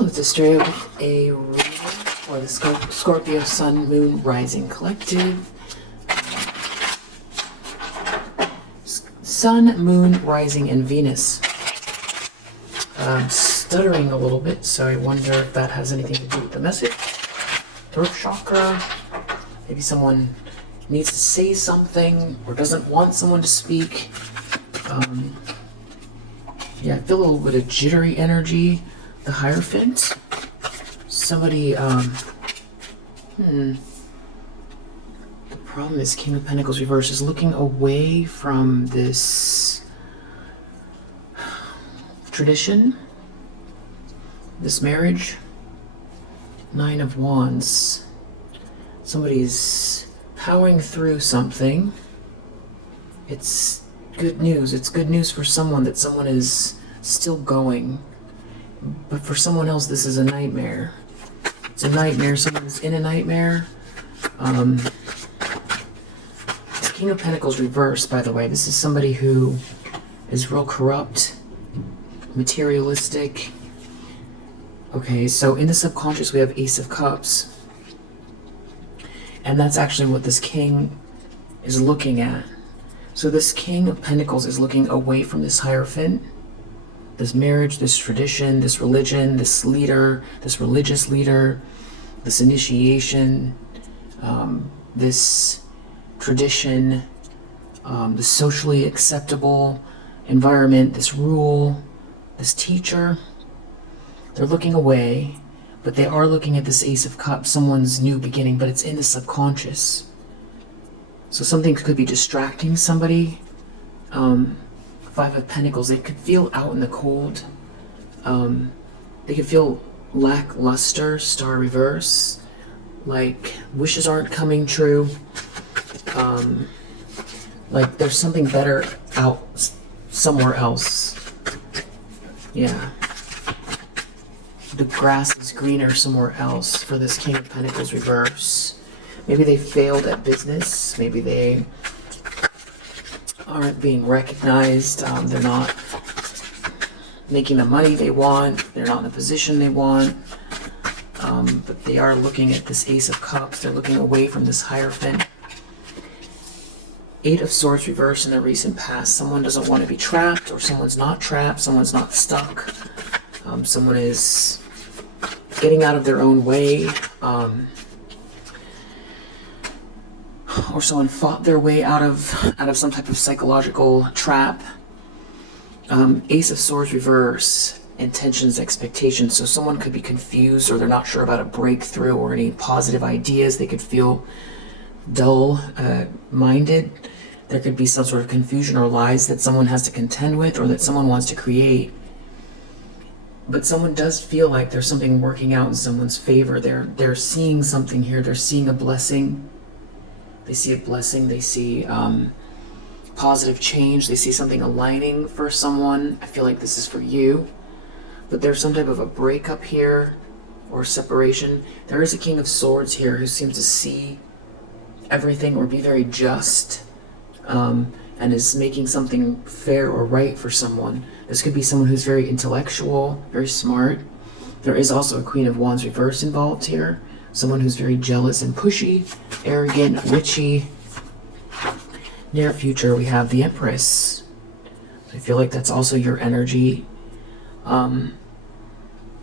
Let's just straight with a reading for the Scorpio Sun, Moon, Rising Collective. Sun, Moon, Rising, and Venus. I'm stuttering a little bit, so I wonder if that has anything to do with the message. Throat chakra. Maybe someone needs to say something or doesn't want someone to speak. Yeah, I feel a little bit of jittery energy. The Hierophant. Somebody, the problem is King of Pentacles reverse is looking away from this tradition, this marriage. Nine of Wands. Somebody's powering through something. It's good news. It's good news for someone that someone is still going. But for someone else, this is a nightmare. It's a nightmare. Someone's in a nightmare. It's King of Pentacles reversed, by the way. This is somebody who is real corrupt, materialistic. Okay, so in the subconscious, we have Ace of Cups. And that's actually what this King is looking at. So this King of Pentacles is looking away from this Hierophant, this marriage, this tradition, this religion, this leader, this religious leader, this initiation, this tradition, the socially acceptable environment, this rule, this teacher. They're looking away, but they are looking at this Ace of Cups, someone's new beginning, but it's in the subconscious. So something could be distracting somebody. Five of Pentacles, they could feel out in the cold. They could feel lackluster, Star reverse, like wishes aren't coming true. Like there's something better out somewhere else. Yeah. The grass is greener somewhere else for this King of Pentacles reverse. Maybe they failed at business. Maybe they aren't being recognized. They're not making the money they want. They're not in the position they want. But they are looking at this Ace of Cups. They're looking away from this Hierophant. Eight of Swords reversed in the recent past. Someone doesn't want to be trapped, or someone's not trapped. Someone's not stuck. Someone is getting out of their own way. Or someone fought their way out of some type of psychological trap. Ace of Swords reverse, intentions, expectations. So someone could be confused, or they're not sure about a breakthrough or any positive ideas. They could feel dull minded. There could be some sort of confusion or lies that someone has to contend with, or that someone wants to create. But someone does feel like there's something working out in someone's favor. They're seeing something here. They're seeing a blessing. They see a blessing. They see positive change. They see something aligning for someone. I feel like this is for you. But there's some type of a breakup here or separation. There is a King of Swords here who seems to see everything or be very just, and is making something fair or right for someone. This could be someone who's very intellectual, very smart. There is also a Queen of Wands reverse involved here. Someone who's very jealous and pushy, arrogant, witchy. Near future, we have the Empress. I feel like that's also your energy. You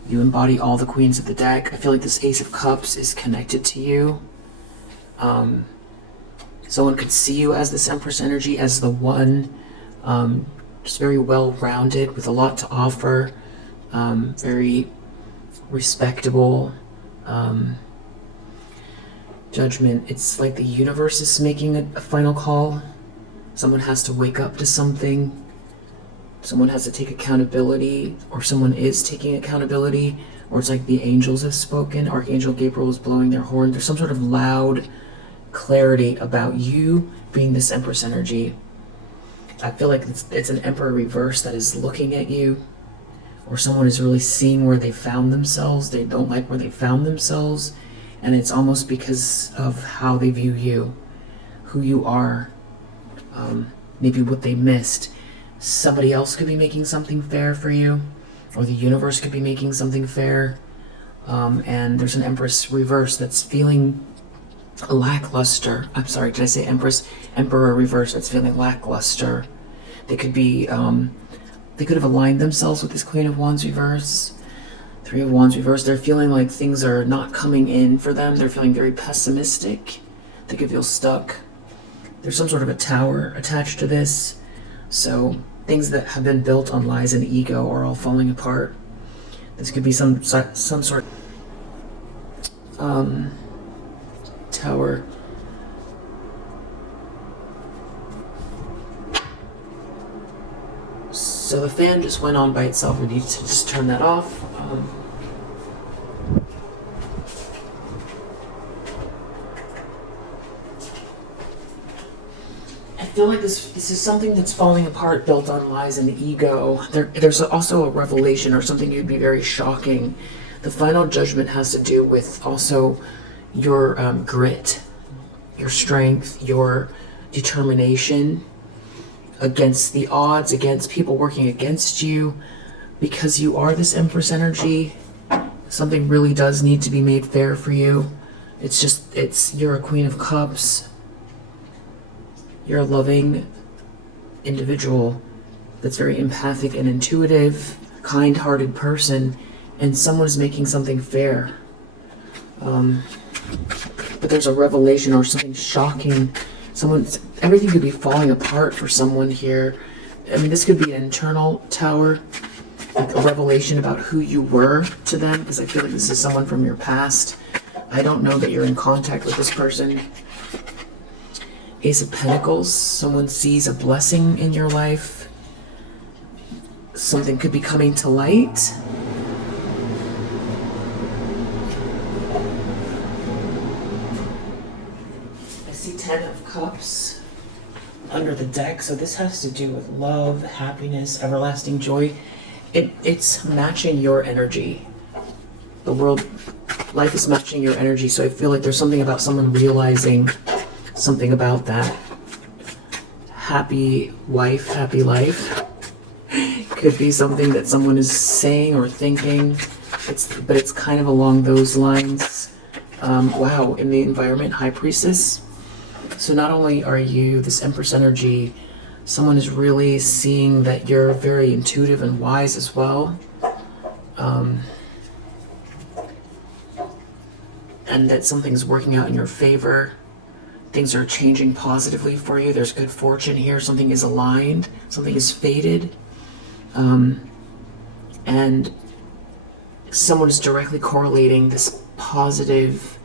embody all the queens of the deck. I feel like this Ace of Cups is connected to you. Someone could see you as this Empress energy, as the one, just very well-rounded, with a lot to offer, very respectable. Judgment, it's like the universe is making a final call. Someone has to wake up to something. Someone has to take accountability, or someone is taking accountability, or it's like the angels have spoken. Archangel Gabriel is blowing their horn. There's some sort of loud clarity about you being this Empress energy. I feel like it's an Emperor reverse that is looking at you, or someone is really seeing where they found themselves. They don't like where they found themselves, and it's almost because of how they view you, who you are, maybe what they missed. Somebody else could be making something fair for you, or the universe could be making something fair. And there's an Empress reverse that's feeling lackluster. I'm sorry, did I say Empress? Emperor reverse that's feeling lackluster. They could be, they could have aligned themselves with this Queen of Wands reverse. Three of Wands reverse. They're feeling like things are not coming in for them. They're feeling very pessimistic. They could feel stuck. There's some sort of a tower attached to this. So things that have been built on lies and ego are all falling apart. This could be some sort of tower. So the fan just went on by itself. We need to just turn that off. I feel like this is something that's falling apart, built on lies and ego. There's also a revelation or something you'd be very shocking. The final judgment has to do with also your grit, your strength, your determination against the odds, against people working against you. Because you are this Empress energy, something really does need to be made fair for you. You're a Queen of Cups. You're a loving individual that's very empathic and intuitive, kind-hearted person, and someone's making something fair. But there's a revelation or something shocking. Everything could be falling apart for someone here. I mean, this could be an internal tower, like a revelation about who you were to them, because I feel like this is someone from your past. I don't know that you're in contact with this person. Ace of Pentacles, someone sees a blessing in your life. Something could be coming to light. I see 10 of Cups under the deck, so this has to do with love, happiness, everlasting joy. It's matching your energy. Life is matching your energy, so I feel like there's something about someone realizing something about that. Happy wife, happy life. Could be something that someone is saying or thinking. But it's kind of along those lines. Wow, in the environment, High Priestess. So not only are you this Empress energy, someone is really seeing that you're very intuitive and wise as well. And that something's working out in your favor. Things are changing positively for you. There's good fortune here. Something is aligned. Something is fated. And someone is directly correlating this positive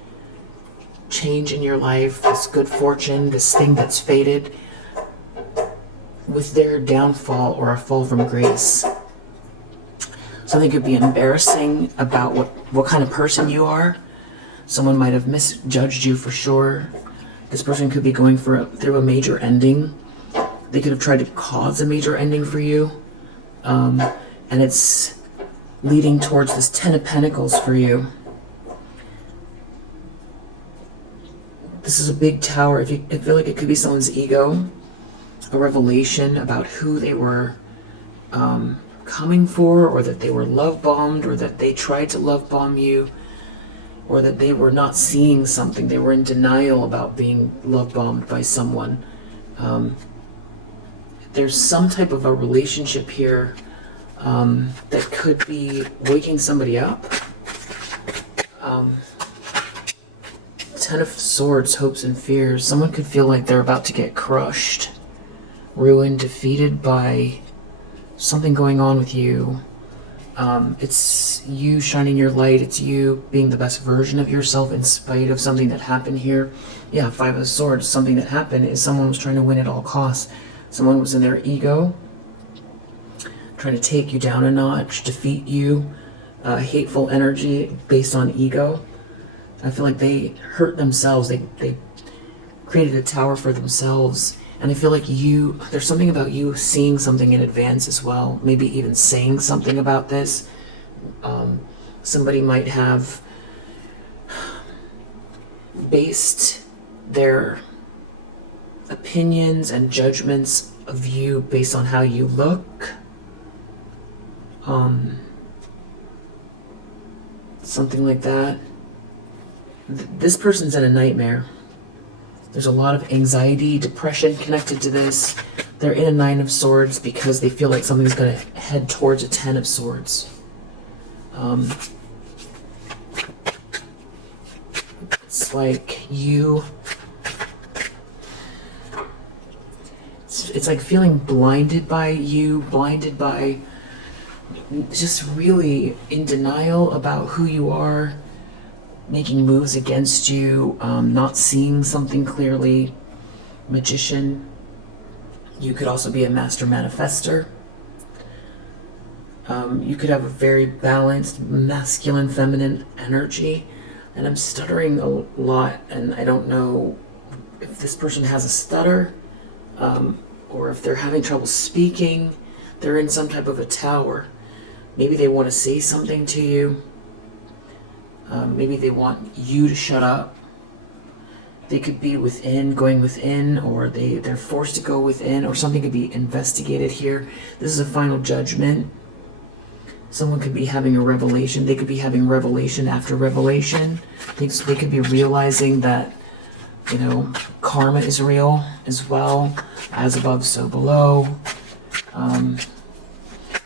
change in your life, this good fortune, this thing that's fated, with their downfall or a fall from grace. Something could be embarrassing about what kind of person you are. Someone might have misjudged you for sure. This person could be going through a major ending. They could have tried to cause a major ending for you. And it's leading towards this 10 of Pentacles for you. This is a big tower. I feel like it could be someone's ego. A revelation about who they were coming for, or that they were love bombed, or that they tried to love bomb you, or that they were not seeing something. They were in denial about being love bombed by someone. There's some type of a relationship here that could be waking somebody up. 10 of Swords, hopes and fears. Someone could feel like they're about to get crushed, ruined, defeated by something going on with you. It's you shining your light. It's you being the best version of yourself in spite of something that happened here. Yeah, 5 of Swords. Something that happened is someone was trying to win at all costs. Someone was in their ego, trying to take you down a notch, defeat you. Hateful energy based on ego. I feel like they hurt themselves. They created a tower for themselves. And I feel like there's something about you seeing something in advance as well. Maybe even saying something about this. Somebody might have based their opinions and judgments of you based on how you something like that. This person's in a nightmare. There's a lot of anxiety, depression connected to this. They're in a 9 of Swords because they feel like something's going to head towards a 10 of Swords. It's like you... It's like feeling blinded by you, blinded by just really in denial about who you are, making moves against you, not seeing something clearly. Magician. You could also be a master manifester. You could have a very balanced masculine, feminine energy. And I'm stuttering a lot, and I don't know if this person has a stutter, or if they're having trouble speaking. They're in some type of a tower. Maybe they want to say something to you. Maybe they want you to shut up. They could be within, going within, or they're forced to go within, or something could be investigated here. This is a final judgment. Someone could be having a revelation. They could be having revelation after revelation. They could be realizing that, you know, karma is real as well. As above, so below.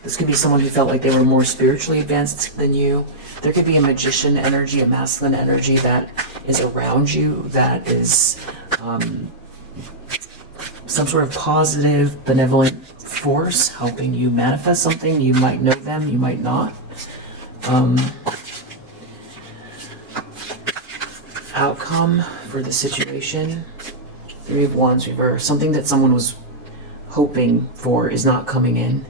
This could be someone who felt like they were more spiritually advanced than you. There could be a magician energy, a masculine energy that is around you, that is some sort of positive, benevolent force helping you manifest something. You might know them, you might not. Outcome for the situation. 3 of Wands reverse. Something that someone was hoping for is not coming in.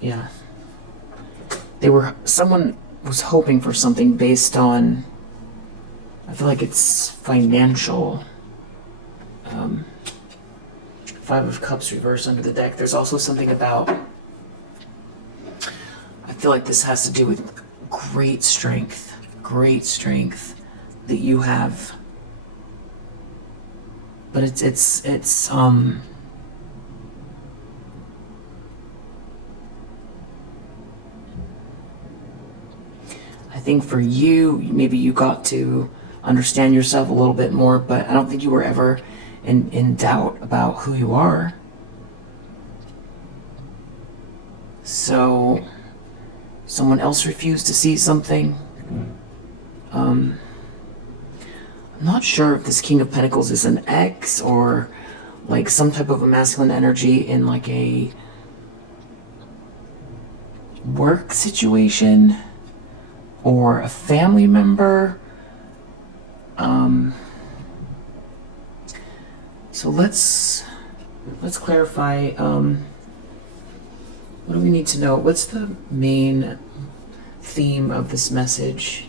Yeah. Someone was hoping for something based on, I feel like it's financial. 5 of Cups reverse under the deck. There's also something about, I feel like this has to do with great strength that you have. But it's I think for you, maybe you got to understand yourself a little bit more, but I don't think you were ever in doubt about who you are. So someone else refused to see something. I'm not sure if this King of Pentacles is an ex or like some type of a masculine energy in like a work situation or a family member. So let's clarify. What do we need to know? What's the main theme of this message?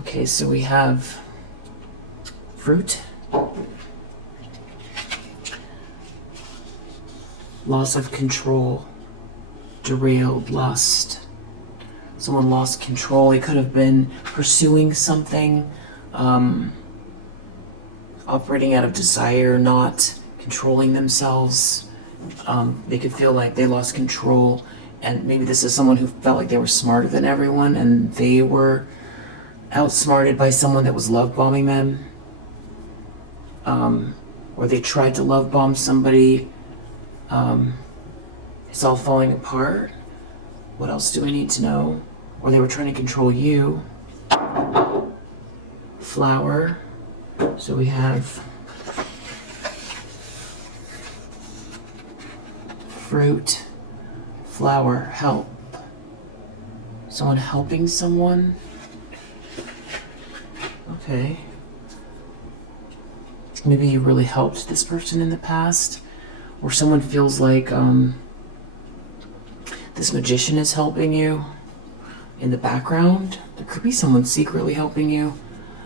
Okay, so we have fruit, loss of control, derailed, lust. Someone lost control. They could have been pursuing something, operating out of desire, not controlling themselves. They could feel like they lost control, and maybe this is someone who felt like they were smarter than everyone, and they were outsmarted by someone that was love bombing them, or they tried to love bomb somebody. It's all falling apart. What else do we need to know? Or they were trying to control you. Flower. So we have fruit, flower, help. Someone helping someone. Okay. Maybe you really helped this person in the past, or someone feels like this magician is helping you in the background. There could be someone secretly helping you,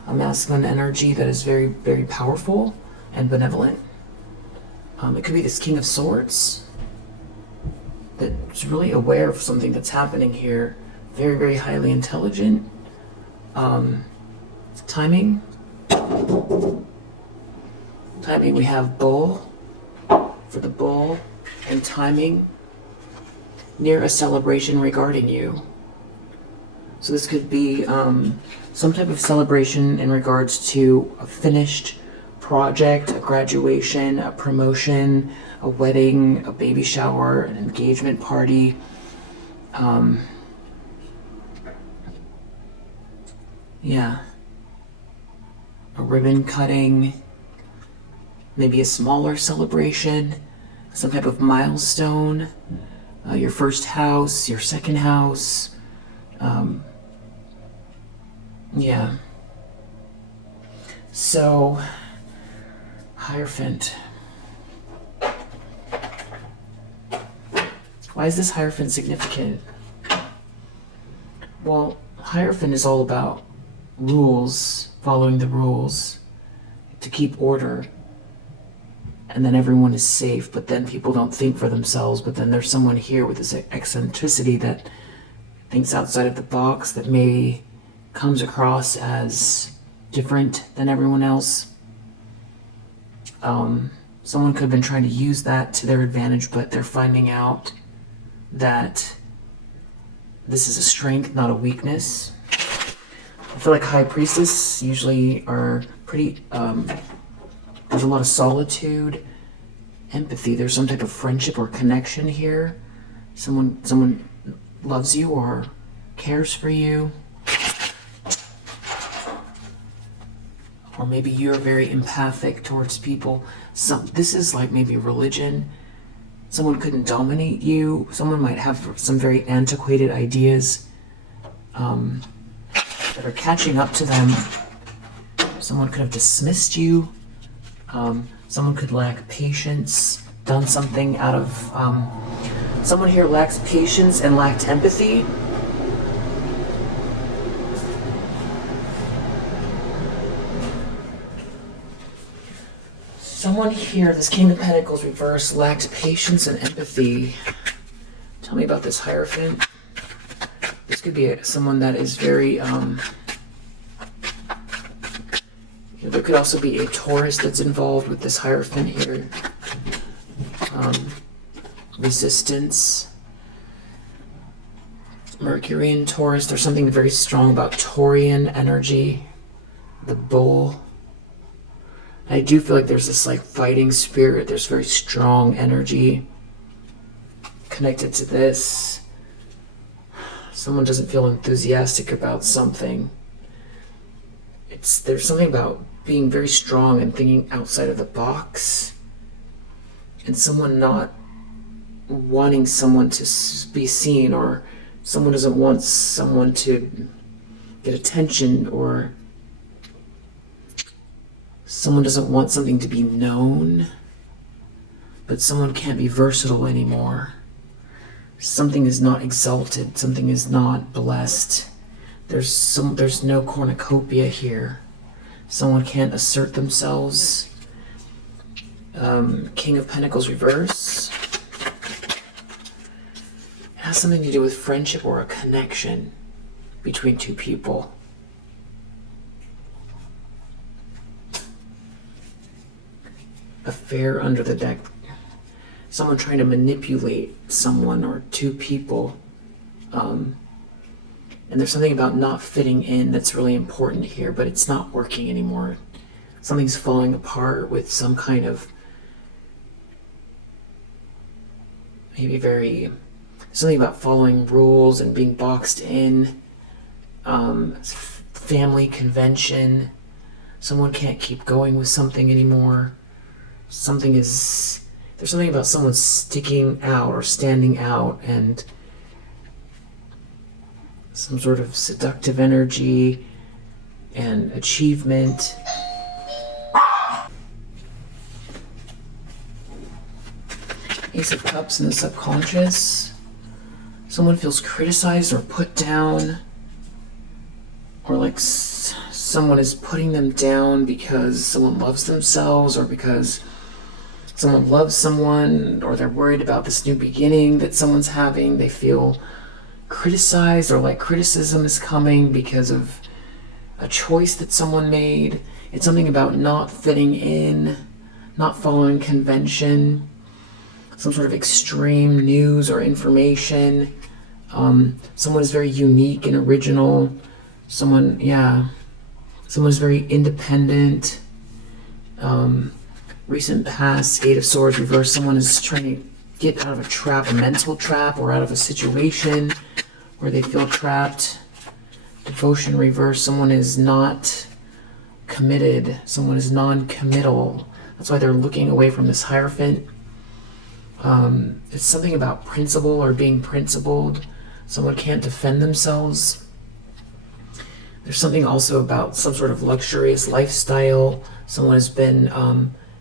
a masculine energy that is very, very powerful and benevolent. It could be this King of Swords that's really aware of something that's happening here. Very, very highly intelligent. Timing. Timing, we have bull for the bull, and timing. near a celebration regarding you. So this could be some type of celebration in regards to a finished project, a graduation, a promotion, a wedding, a baby shower, an engagement party. Yeah. A ribbon cutting, maybe a smaller celebration, some type of milestone, your first house, your second house. Yeah. So, Hierophant. Why is this Hierophant significant? Well, Hierophant is all about rules, following the rules to keep order, and then everyone is safe, but then people don't think for themselves, but then there's someone here with this eccentricity that thinks outside of the box, that maybe comes across as different than everyone else. Someone could have been trying to use that to their advantage, but they're finding out that this is a strength, not a weakness. I feel like High Priestess usually are pretty, there's a lot of solitude, empathy. There's some type of friendship or connection here. Someone loves you or cares for you. Or maybe you're very empathic towards people. This is like maybe religion. Someone couldn't dominate you. Someone might have some very antiquated ideas that are catching up to them. Someone could have dismissed you. Someone could lack patience, done something out of... someone here lacks patience and lacked empathy. Someone here, this King of Pentacles reverse, lacked patience and empathy. Tell me about this Hierophant. This could be someone that is very... there could also be a Taurus that's involved with this Hierophant here. Resistance. Mercury and Taurus. There's something very strong about Taurian energy. The bull. I do feel like there's this like fighting spirit. There's very strong energy connected to this. Someone doesn't feel enthusiastic about something. There's something about being very strong and thinking outside of the box, and someone not wanting someone to be seen, or someone doesn't want someone to get attention, or someone doesn't want something to be known, but someone can't be versatile anymore. Something is not exalted, something is not blessed. There's no cornucopia here. Someone can't assert themselves. King of Pentacles reverse. It has something to do with friendship or a connection between two people. Affair under the deck. Someone trying to manipulate someone or two people. And there's something about not fitting in that's really important here, but it's not working anymore. Something's falling apart with some kind of something about following rules and being boxed in. Family convention. Someone can't keep going with something anymore. There's something about someone sticking out or standing out, and some sort of seductive energy and achievement. Ace of Cups in the subconscious. Someone feels criticized or put down, or like someone is putting them down because someone loves themselves, or because someone loves someone, or they're worried about this new beginning that someone's having. They feel criticized, or like criticism is coming because of a choice that someone made. It's something about not fitting in, not following convention. some sort of extreme news or information. Someone is very unique and original. Someone is very independent. Recent past, Eight of Swords reverse. Someone is trying to get out of a trap, a mental trap, or out of a situation where they feel trapped. Devotion reverse. Someone is not committed. Someone is non-committal. That's why they're looking away from this Hierophant. It's something about principle or being principled. Someone can't defend themselves. There's something also about some sort of luxurious lifestyle. Someone has been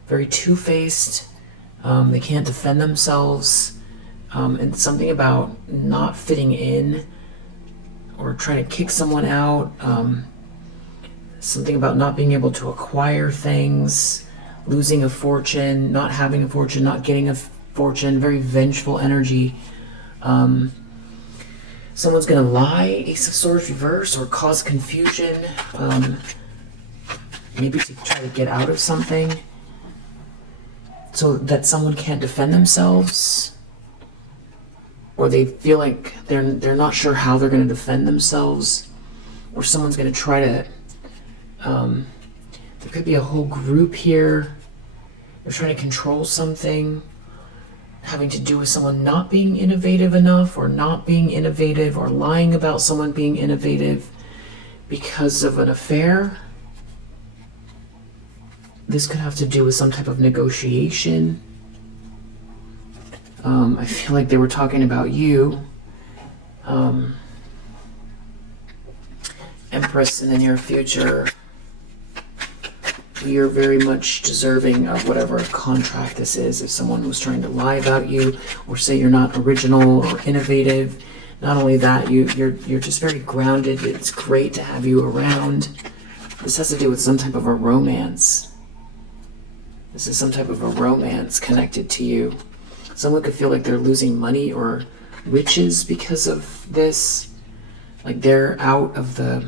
very two-faced. They can't defend themselves. And something about not fitting in or trying to kick someone out. Something about not being able to acquire things, losing a fortune, not having a fortune, not getting a fortune, very vengeful energy. Someone's going to lie, Ace of Swords reverse, or cause confusion, maybe to try to get out of something, so that someone can't defend themselves, or they feel like they're not sure how they're going to defend themselves, or someone's going to try to, there could be a whole group here, they're trying to control something, having to do with someone not being innovative enough, or not being innovative, or lying about someone being innovative because of an affair. This could have to do with some type of negotiation. I feel like they were talking about you. Empress in the near future. You're very much deserving of whatever contract this is. If someone was trying to lie about you or say you're not original or innovative, not only that, you're just very grounded. It's great to have you around. This has to do with some type of a romance. This is some type of a romance connected to you. Someone could feel like they're losing money or riches because of this. Like they're out of the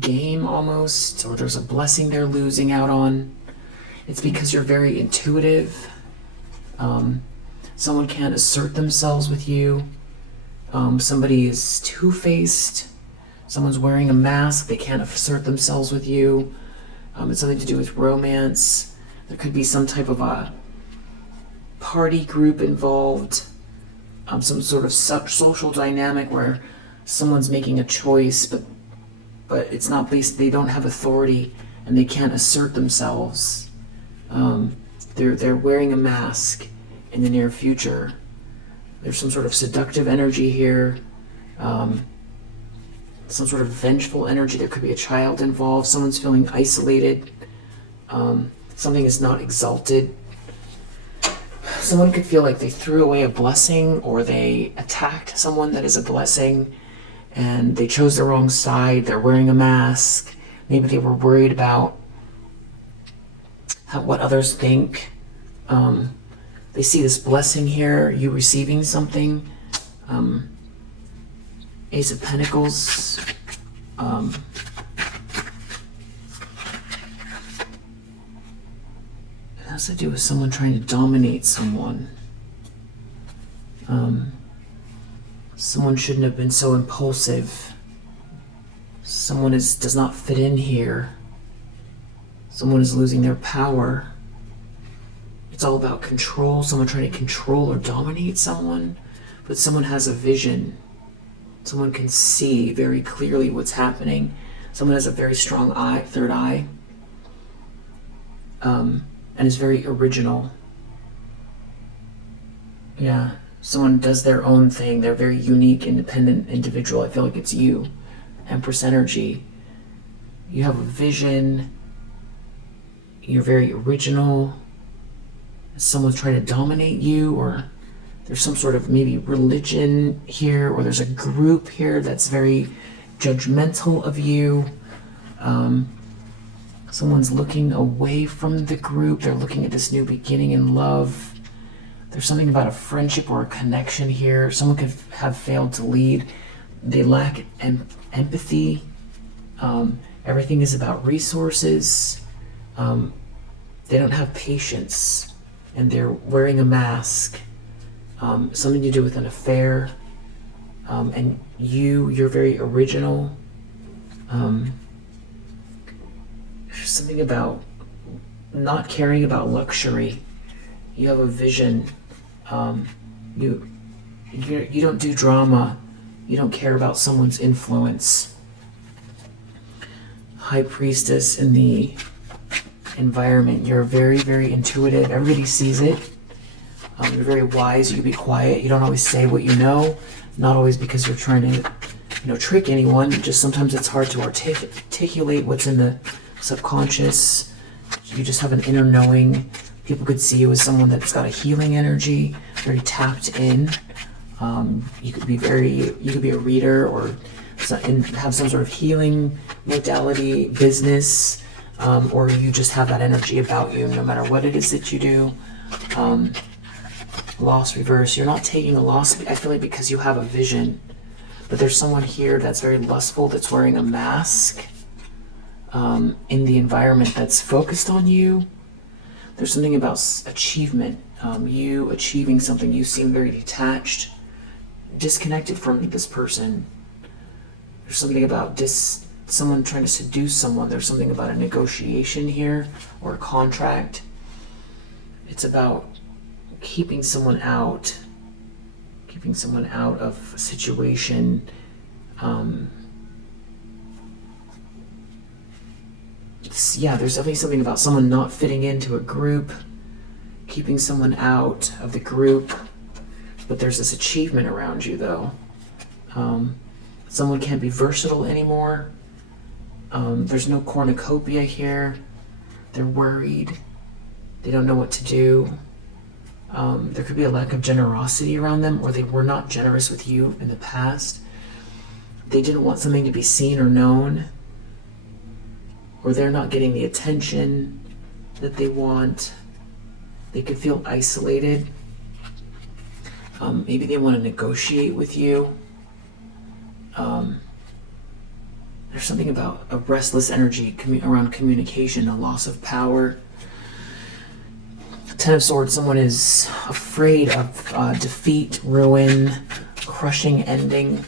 game almost, or there's a blessing they're losing out on. It's because you're very intuitive. Someone can't assert themselves with you. Somebody is two-faced. Someone's wearing a mask. They can't assert themselves with you. It's something to do with romance. There could be some type of a party group involved. Some sort of social dynamic where someone's making a choice, but it's not based, they don't have authority and they can't assert themselves. They're wearing a mask in the near future. There's some sort of seductive energy here, some sort of vengeful energy. There could be a child involved. Someone's feeling isolated. Something is not exalted. Someone could feel like they threw away a blessing, or they attacked someone that is a blessing, and they chose the wrong side. They're wearing a mask. Maybe they were worried about what others think. They see this blessing here, you receiving something. Ace of Pentacles. It has to do with someone trying to dominate someone. Someone shouldn't have been so impulsive. Someone does not fit in here. Someone is losing their power. It's all about control. Someone trying to control or dominate someone. But someone has a vision. Someone can see very clearly what's happening. Someone has a very strong eye, third eye. And is very original. Yeah. Someone does their own thing. They're a very unique, independent individual. I feel like it's you. Empress energy. You have a vision. You're very original. Someone's trying to dominate you, or there's some sort of maybe religion here, or there's a group here that's very judgmental of you. Someone's looking away from the group. They're looking at this new beginning in love. There's something about a friendship or a connection here. Someone could have failed to lead. They lack empathy. Everything is about resources. They don't have patience, and they're wearing a mask. something to do with an affair, and you're very original. There's something about not caring about luxury. You have a vision. You don't do drama. You don't care about someone's influence. High Priestess in the environment. You're very, very intuitive. Everybody sees it. You're very wise. You can be quiet. You don't always say what you know. Not always because you're trying to, trick anyone. Just sometimes it's hard to articulate what's in the subconscious. You just have an inner knowing. People could see you as someone that's got a healing energy, very tapped in. You could be a reader or have some sort of healing modality, business, or you just have that energy about you no matter what it is that you do. Loss reverse. You're not taking a loss, I feel like, because you have a vision. But there's someone here that's very lustful, that's wearing a mask in the environment that's focused on you. There's something about achievement. You achieving something. You seem very detached, disconnected from this person. There's something about someone trying to seduce someone. There's something about a negotiation here or a contract. It's about keeping someone out of a situation. There's definitely something about someone not fitting into a group, keeping someone out of the group. But there's this achievement around you, though. Someone can't be versatile anymore. There's no cornucopia here. They're worried. They don't know what to do. There could be a lack of generosity around them, or they were not generous with you in the past. They didn't want something to be seen or known, or they're not getting the attention that they want. They could feel isolated. Maybe they want to negotiate with you. There's something about a restless energy around communication, a loss of power. Ten of Swords, someone is afraid of defeat, ruin, crushing ending,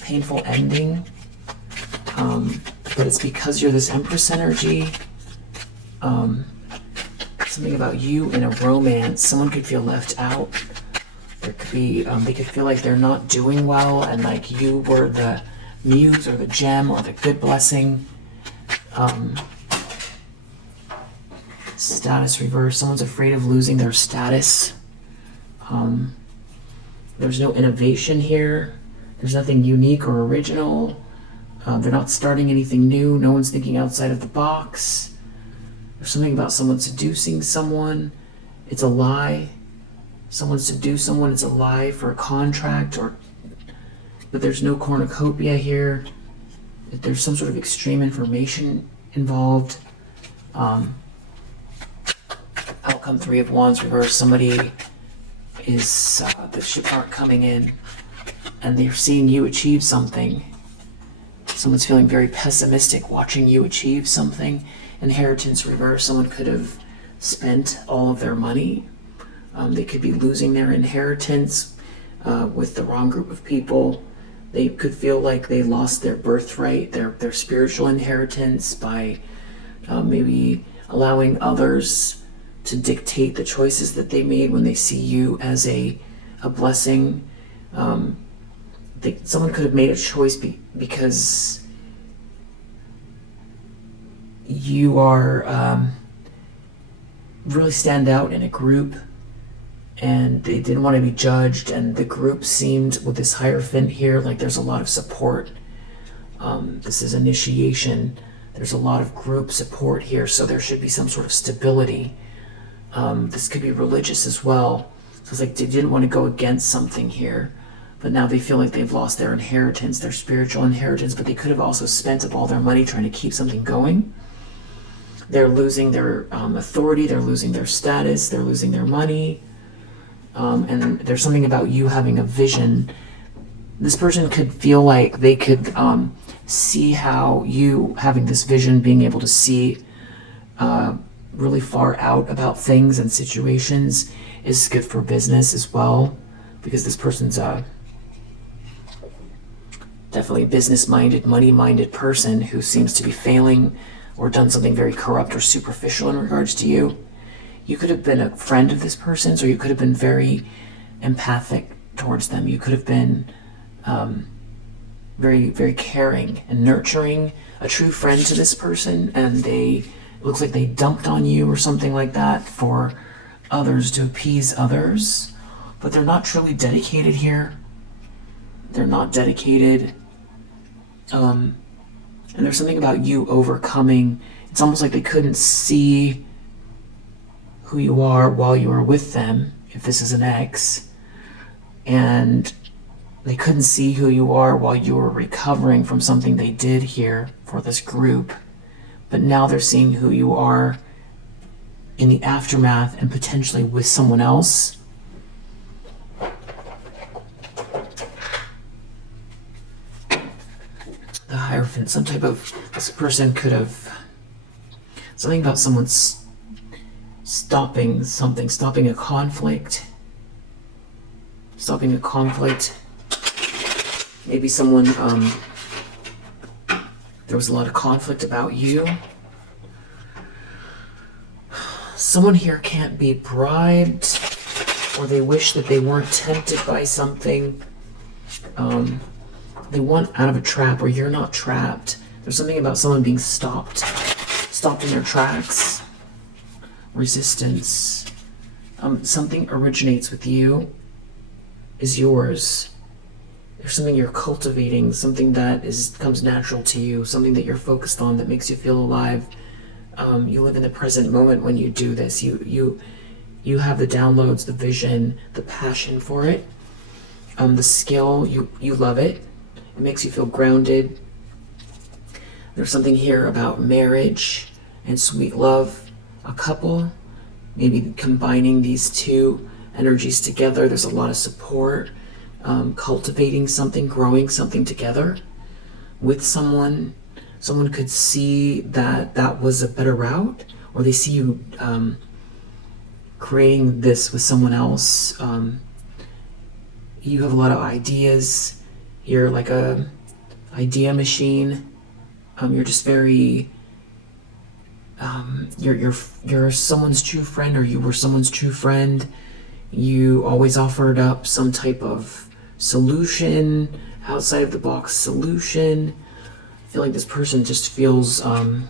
painful ending. But it's because you're this Empress energy. Something about you in a romance. Someone could feel left out. There could be, they could feel like they're not doing well, and like you were the muse or the gem or the good blessing. Status reverse. Someone's afraid of losing their status. There's no innovation here. There's nothing unique or original. They're not starting anything new. No one's thinking outside of the box. There's something about someone seducing someone. It's a lie. Someone seduced someone. It's a lie for a contract, but there's no cornucopia here. There's some sort of extreme information involved. Outcome 3 of Wands reverse. Somebody is, the ships aren't coming in, and they're seeing you achieve something. Someone's feeling very pessimistic watching you achieve something. Inheritance reverse. Someone could have spent all of their money. They could be losing their inheritance with the wrong group of people. They could feel like they lost their birthright, their spiritual inheritance by maybe allowing others to dictate the choices that they made when they see you as a blessing. Someone could have made a choice because you are really stand out in a group, and they didn't want to be judged, and the group seemed, with this Hierophant here, like there's a lot of support. This is initiation. There's a lot of group support here, so there should be some sort of stability. This could be religious as well. So it's like they didn't want to go against something here, but now they feel like they've lost their inheritance, their spiritual inheritance, but they could have also spent up all their money trying to keep something going. They're losing their authority, they're losing their status, they're losing their money. And there's something about you having a vision. This person could feel like they could see how you having this vision, being able to see really far out about things and situations, is good for business as well. because this person's definitely business-minded, money-minded person who seems to be failing or done something very corrupt or superficial in regards to you. You could have been a friend of this person's, or you could have been very empathic towards them. You could have been very, very caring and nurturing, a true friend to this person, and it looks like they dumped on you or something like that for others, to appease others. But they're not truly dedicated here. They're not dedicated. And there's something about you overcoming. It's almost like they couldn't see who you are while you were with them, if this is an ex, and they couldn't see who you are while you were recovering from something they did here for this group, but now they're seeing who you are in the aftermath and potentially with someone else. The Hierophant, some type of, this person could have, something about someone stopping something, stopping a conflict. Maybe someone, there was a lot of conflict about you. Someone here can't be bribed, or they wish that they weren't tempted by something. They want out of a trap, or you're not trapped. There's something about someone being stopped in their tracks. Resistance. Something originates with you, is yours. There's something you're cultivating, something that comes natural to you, something that you're focused on that makes you feel alive. You live in the present moment when you do this. You have the downloads, the vision, the passion for it, the skill. You love it. It makes you feel grounded. There's something here about marriage and sweet love, a couple, maybe combining these two energies together. There's a lot of support, cultivating something, growing something together with someone. Someone could see that was a better route, or they see you creating this with someone else. You have a lot of ideas. You're like a idea machine. You're just very, you're someone's true friend, or you were someone's true friend. You always offered up some type of solution, outside of the box solution. I feel like this person just feels, and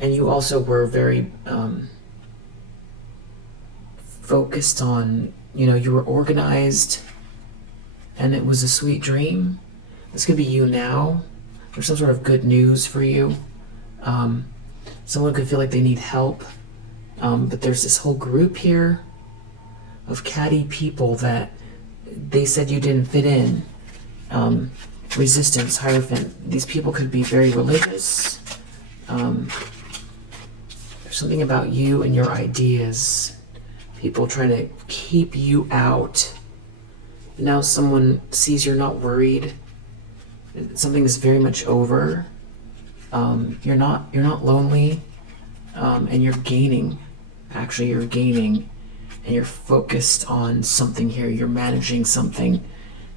you also were very focused on, you were organized, and it was a sweet dream. This could be you now. There's some sort of good news for you. Someone could feel like they need help, but there's this whole group here of catty people that they said you didn't fit in. Resistance, Hierophant. These people could be very religious. There's something about you and your ideas. People trying to keep you out. Now someone sees you're not worried. Something is very much over. You're not lonely, and you're gaining. Actually, you're gaining, and you're focused on something here. You're managing something,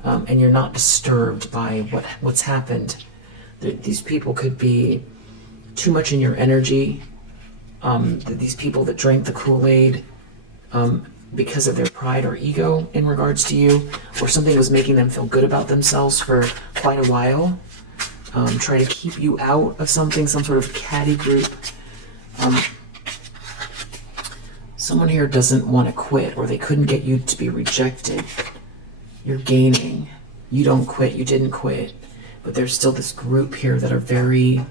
and you're not disturbed by what's happened. These people could be too much in your energy. These people that drank the Kool-Aid because of their pride or ego in regards to you, or something was making them feel good about themselves for quite a while, trying to keep you out of something, some sort of catty group. Someone here doesn't want to quit, or they couldn't get you to be rejected. You're gaining. You don't quit. You didn't quit. But there's still this group here that are very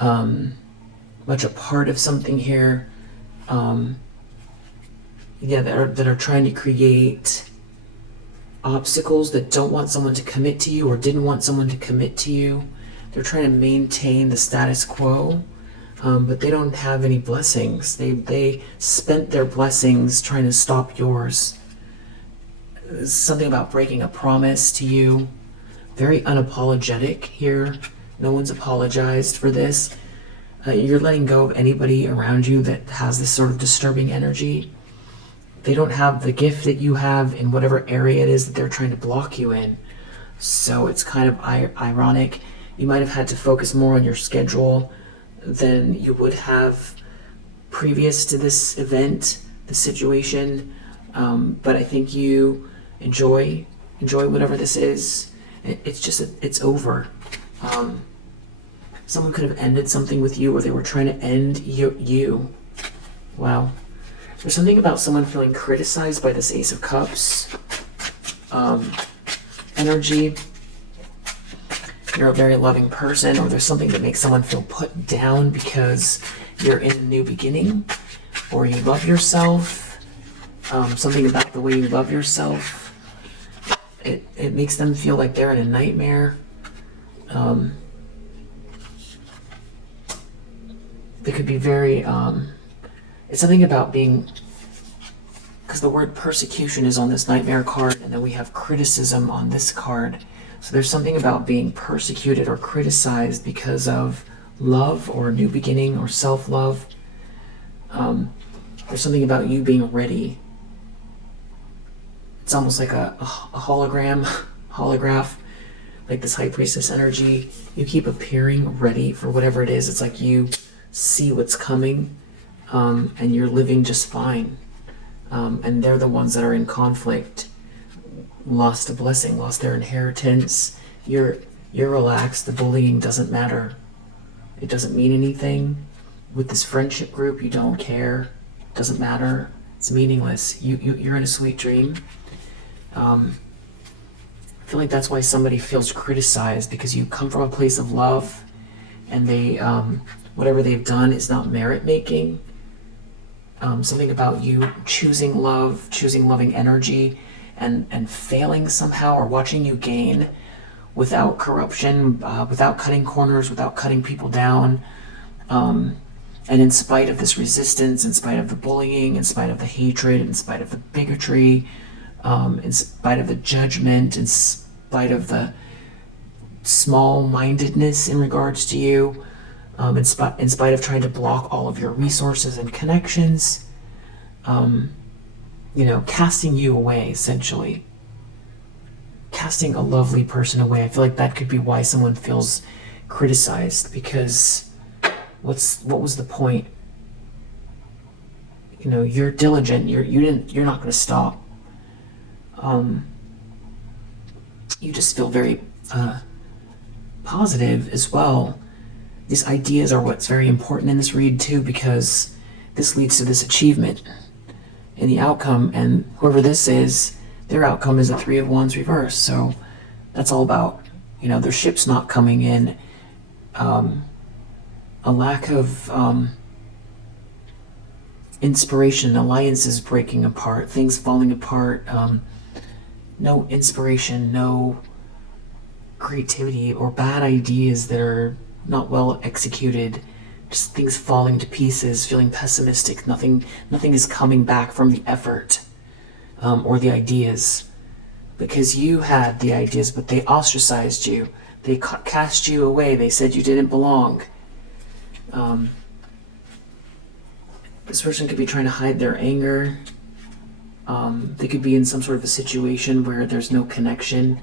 much a part of something here. That are trying to create obstacles, that don't want someone to commit to you, or didn't want someone to commit to you. They're trying to maintain the status quo, but they don't have any blessings. They spent their blessings trying to stop yours. Something about breaking a promise to you. Very unapologetic here. No one's apologized for this. You're letting go of anybody around you that has this sort of disturbing energy. they don't have the gift that you have in whatever area it is that they're trying to block you in. So it's kind of ironic. You might have had to focus more on your schedule than you would have previous to this event, the situation. But I think you enjoy whatever this is. It's just, it's over. Someone could have ended something with you, or they were trying to end you. Wow. There's something about someone feeling criticized by this Ace of Cups energy. You're a very loving person, or there's something that makes someone feel put down because you're in a new beginning, or you love yourself. Something about the way you love yourself. It makes them feel like they're in a nightmare. They could be very, it's something about being, because the word persecution is on this nightmare card, and then we have criticism on this card. So there's something about being persecuted or criticized because of love or a new beginning or self-love. There's something about you being ready. It's almost like a holograph, like this High Priestess energy. You keep appearing ready for whatever it is. It's like you see what's coming, and you're living just fine. And they're the ones that are in conflict, lost a blessing, lost their inheritance. You're relaxed. The bullying doesn't matter. It doesn't mean anything. With this friendship group, you don't care. It doesn't matter. It's meaningless. You're in a sweet dream. I feel like that's why somebody feels criticized, because you come from a place of love, and they whatever they've done is not merit making. Something about you choosing love, choosing loving energy, and failing somehow, or watching you gain without corruption, without cutting corners, without cutting people down. And in spite of this resistance, in spite of the bullying, in spite of the hatred, in spite of the bigotry, in spite of the judgment, in spite of the small-mindedness in regards to you, in spite of trying to block all of your resources and connections, casting you away, essentially. Casting a lovely person away. I feel like that could be why someone feels criticized, because what was the point? You're diligent. You're not going to stop. You just feel very positive as well. These ideas are what's very important in this read too, because this leads to this achievement in the outcome, and whoever this is, their outcome is a 3 of Wands reverse. So that's all about, their ship's not coming in, a lack of inspiration, alliances breaking apart, things falling apart, no inspiration, no creativity, or bad ideas that are not well executed, just things falling to pieces, feeling pessimistic. Nothing is coming back from the effort, or the ideas, because you had the ideas, but they ostracized you. They cast you away. They said you didn't belong. This person could be trying to hide their anger. They could be in some sort of a situation where there's no connection,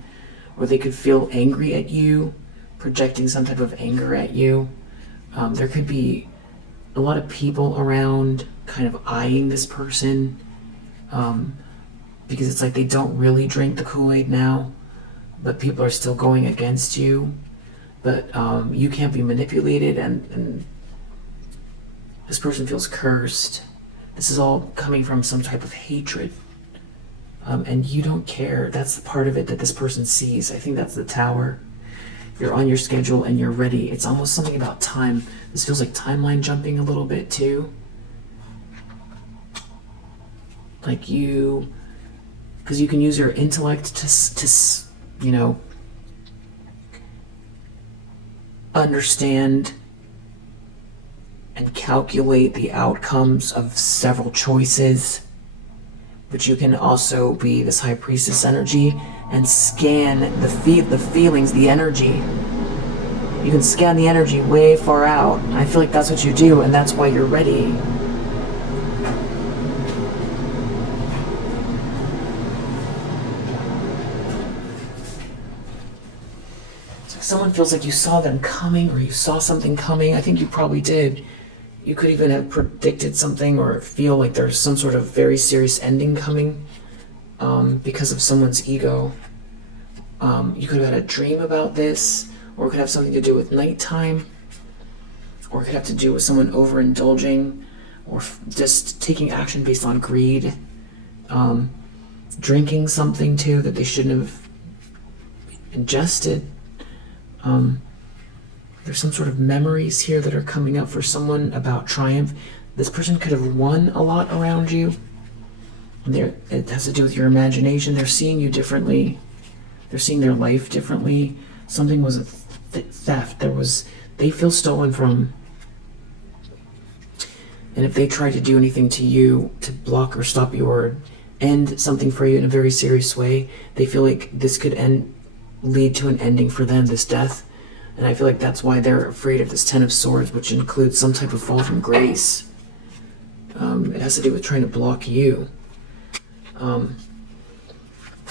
or they could feel angry at you, projecting some type of anger at you. There could be a lot of people around kind of eyeing this person, because it's like they don't really drink the Kool-Aid now, but people are still going against you. But you can't be manipulated, and this person feels cursed. This is all coming from some type of hatred, and you don't care. That's the part of it that this person sees. I think that's the Tower. You're on your schedule and you're ready. It's almost something about time. This feels like timeline jumping a little bit too. Like because you can use your intellect to understand and calculate the outcomes of several choices, but you can also be this High Priestess energy and scan the feelings, the energy. You can scan the energy way far out. I feel like that's what you do, and that's why you're ready. someone feels like you saw them coming, or you saw something coming. I think you probably did. You could even have predicted something, or feel like there's some sort of very serious ending coming because of someone's ego. You could have had a dream about this, or it could have something to do with nighttime, or it could have to do with someone overindulging, or just taking action based on greed. Drinking something too that they shouldn't have ingested. There's some sort of memories here that are coming up for someone about triumph. This person could have won a lot around you. It has to do with your imagination. They're seeing you differently. They're seeing their life differently. Something was a theft. They feel stolen from. And if they try to do anything to you to block or stop you or end something for you in a very serious way, they feel like this could lead to an ending for them, this death. And I feel like that's why they're afraid of this Ten of Swords, which includes some type of fall from grace. It has to do with trying to block you.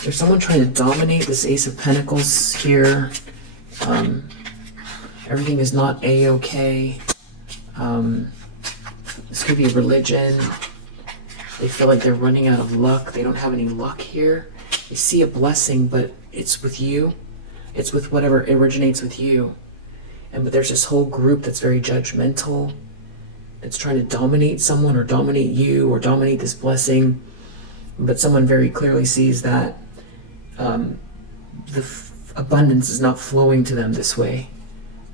There's someone trying to dominate this Ace of Pentacles here. Everything is not A-okay. This could be religion. They feel like they're running out of luck. They don't have any luck here. They see a blessing, but it's with you. It's with whatever originates with you. But there's this whole group that's very judgmental. It's trying to dominate someone, or dominate you, or dominate this blessing. But someone very clearly sees that the abundance is not flowing to them this way.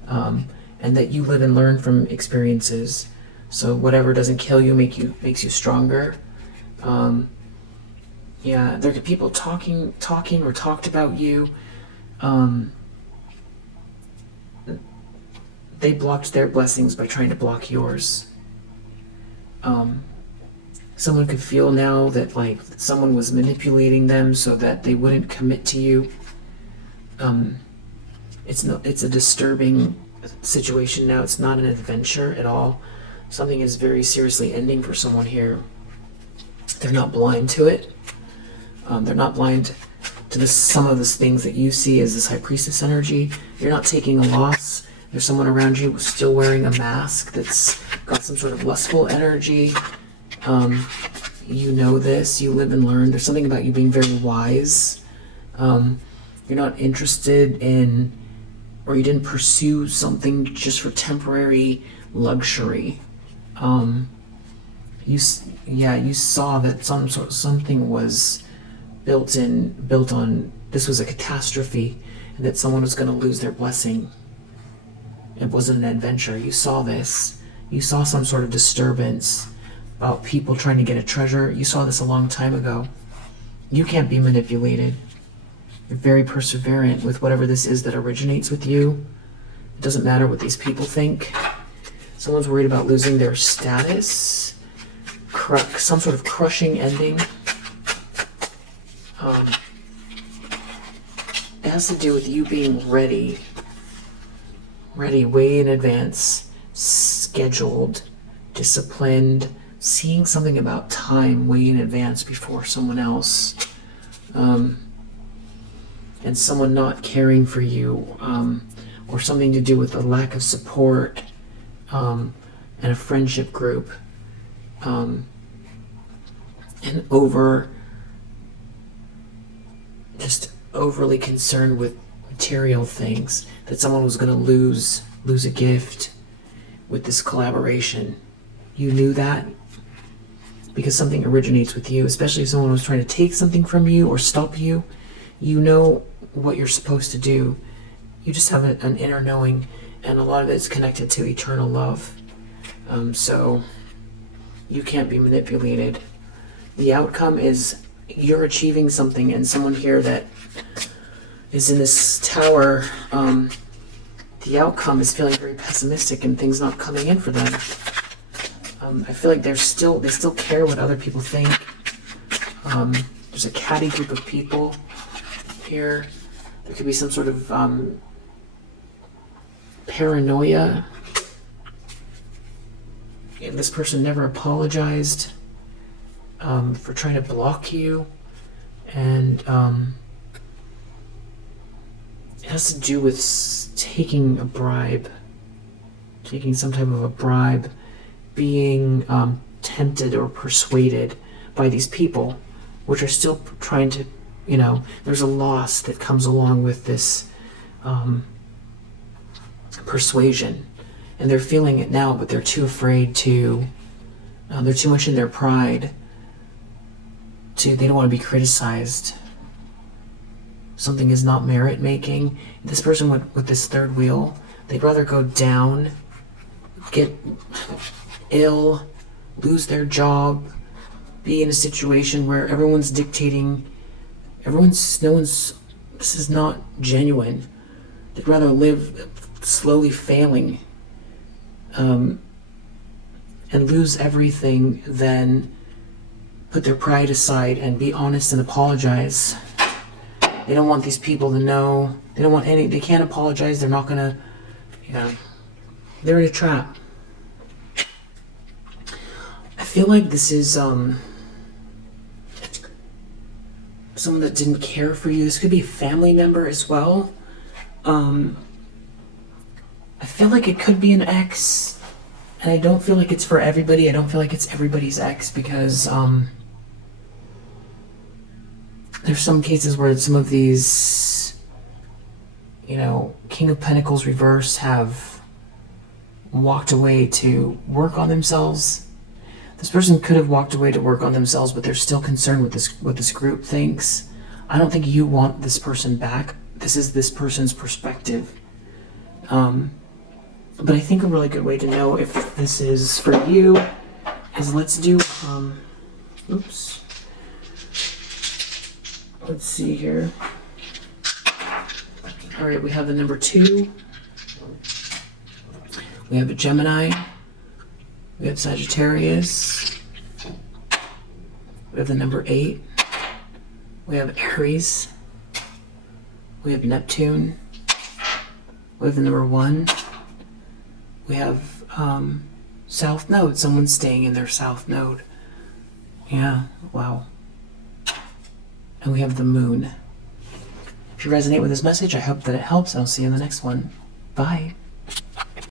And that you live and learn from experiences. So whatever doesn't kill you makes you stronger. Yeah, there could be people talking or talked about you. They blocked their blessings by trying to block yours. Someone could feel now that like someone was manipulating them so that they wouldn't commit to you. It's a disturbing situation now. It's not an adventure at all. Something is very seriously ending for someone here. They're not blind to it. They're not blind to some of the things that you see as this High Priestess energy. You're not taking a loss. There's someone around you still wearing a mask that's got some sort of lustful energy. You know this. You live and learn. There's something about you being very wise. You're not interested in, or you didn't pursue something just for temporary luxury. You saw that something was built on, this was a catastrophe, and that someone was going to lose their blessing. It wasn't an adventure. You saw this. You saw some sort of disturbance about people trying to get a treasure. You saw this a long time ago. You can't be manipulated. You're very perseverant with whatever this is that originates with you. It doesn't matter what these people think. Someone's worried about losing their status. Some sort of crushing ending. It has to do with you being ready way in advance, scheduled, disciplined, seeing something about time way in advance before someone else, and someone not caring for you, or something to do with a lack of support, and a friendship group, and overly concerned with material things, that someone was going to lose a gift with this collaboration. You knew that because something originates with you, especially if someone was trying to take something from you or stop you. You know what you're supposed to do. You just have an inner knowing, and a lot of it's connected to eternal love. So you can't be manipulated. The outcome is you're achieving something, and someone here that is in this tower, the outcome is feeling very pessimistic and things not coming in for them. I feel like they still care what other people think. There's a catty group of people here. There could be some sort of paranoia. And this person never apologized for trying to block you, and it has to do with taking a bribe, taking some type of a bribe, being tempted or persuaded by these people, which are still trying to, you know, there's a loss that comes along with this persuasion, and they're feeling it now, but they're too afraid to, they're too much in their pride to, they don't want to be criticized. Something is not merit making. This person with this third wheel, they'd rather go down, get ill, lose their job, be in a situation where everyone's dictating, this is not genuine. They'd rather live slowly failing and lose everything than put their pride aside and be honest and apologize. They don't want these people to know. They can't apologize. They're not gonna, they're in a trap. I feel like this is someone that didn't care for you. This could be a family member as well. I feel like it could be an ex, and I don't feel like it's for everybody. I don't feel like it's everybody's ex, because there's some cases where some of these, King of Pentacles reverse have walked away to work on themselves. This person could have walked away to work on themselves, but they're still concerned with what this group thinks. I don't think you want this person back. This is this person's perspective. But I think a really good way to know if this is for you is, let's do, let's see here. All right, we have the number 2. We have a Gemini. We have Sagittarius. We have the number 8. We have Aries. We have Neptune. We have the number 1. We have South Node. Someone's staying in their South Node. Yeah, wow. And we have the Moon. If you resonate with this message, I hope that it helps, and I'll see you in the next one. Bye.